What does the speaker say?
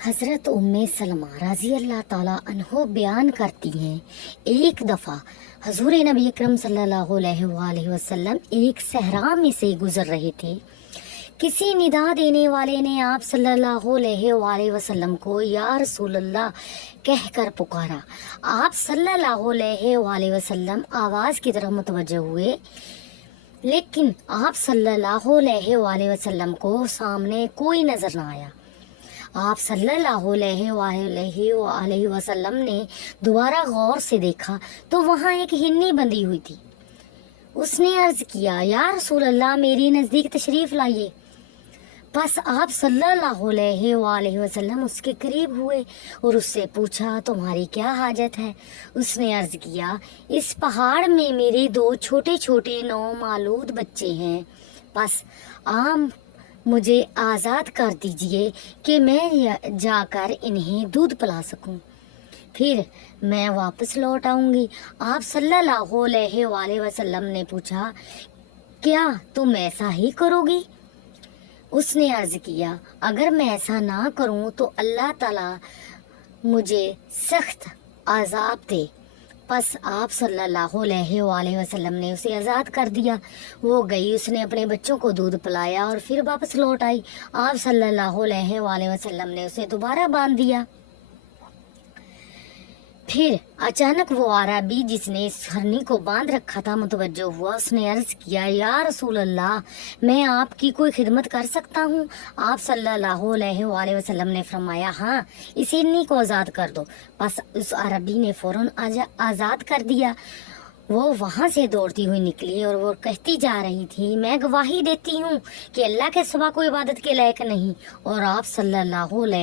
حضرت ام سلمہ رضی اللہ تعالیٰ عنہ بیان کرتی ہیں، ایک دفعہ حضور نبی اکرم صلی اللہ علیہ وآلہ وسلم ایک صحرا میں سے گزر رہے تھے۔ کسی ندا دینے والے نے آپ صلی اللہ علیہ وآلہ وسلم کو یا رسول اللہ کہہ کر پکارا۔ آپ صلی اللہ علیہ وآلہ وسلم آواز کی طرف متوجہ ہوئے، لیکن آپ صلی اللہ علیہ وآلہ وسلم کو سامنے کوئی نظر نہ آیا۔ آپ صلی اللہ علیہ وآلہ وسلم نے دوبارہ غور سے دیکھا تو وہاں ایک ہنی بندھی ہوئی تھی۔ اس نے عرض کیا، یا رسول اللہ میری نزدیک تشریف لائیے۔ پس آپ صلی اللہ علیہ وآلہ وسلم اس کے قریب ہوئے اور اس سے پوچھا، تمہاری کیا حاجت ہے؟ اس نے عرض کیا، اس پہاڑ میں میرے 2 چھوٹے چھوٹے نومولود بچے ہیں، پس آپ مجھے آزاد کر دیجئے کہ میں جا کر انہیں دودھ پلا سکوں، پھر میں واپس لوٹ آؤں گی۔ آپ صلی اللہ علیہ وآلہ وسلم نے پوچھا، کیا تم ایسا ہی کرو گی؟ اس نے عرض کیا، اگر میں ایسا نہ کروں تو اللہ تعالیٰ مجھے سخت عذاب دے۔ پس آپ صلی اللہ علیہ وآلہ وسلم نے اسے آزاد کر دیا۔ وہ گئی، اس نے اپنے بچوں کو دودھ پلایا اور پھر واپس لوٹ آئی۔ آپ صلی اللہ علیہ وآلہ وسلم نے اسے دوبارہ باندھ دیا۔ پھر اچانک وہ عربی جس نے اس ہرنی کو باندھ رکھا تھا متوجہ ہوا۔ اس نے عرض کیا، یا رسول اللہ میں آپ کی کوئی خدمت کر سکتا ہوں؟ آپ صلی اللہ علیہ وآلہ وسلم نے فرمایا، ہاں، اس ہرنی کو آزاد کر دو۔ پس اس عربی نے فوراً آزاد کر دیا۔ وہ وہاں سے دوڑتی ہوئی نکلی اور وہ کہتی جا رہی تھی، میں گواہی دیتی ہوں کہ اللہ کے سوا کوئی عبادت کے لائق نہیں، اور آپ صلی اللہ علیہ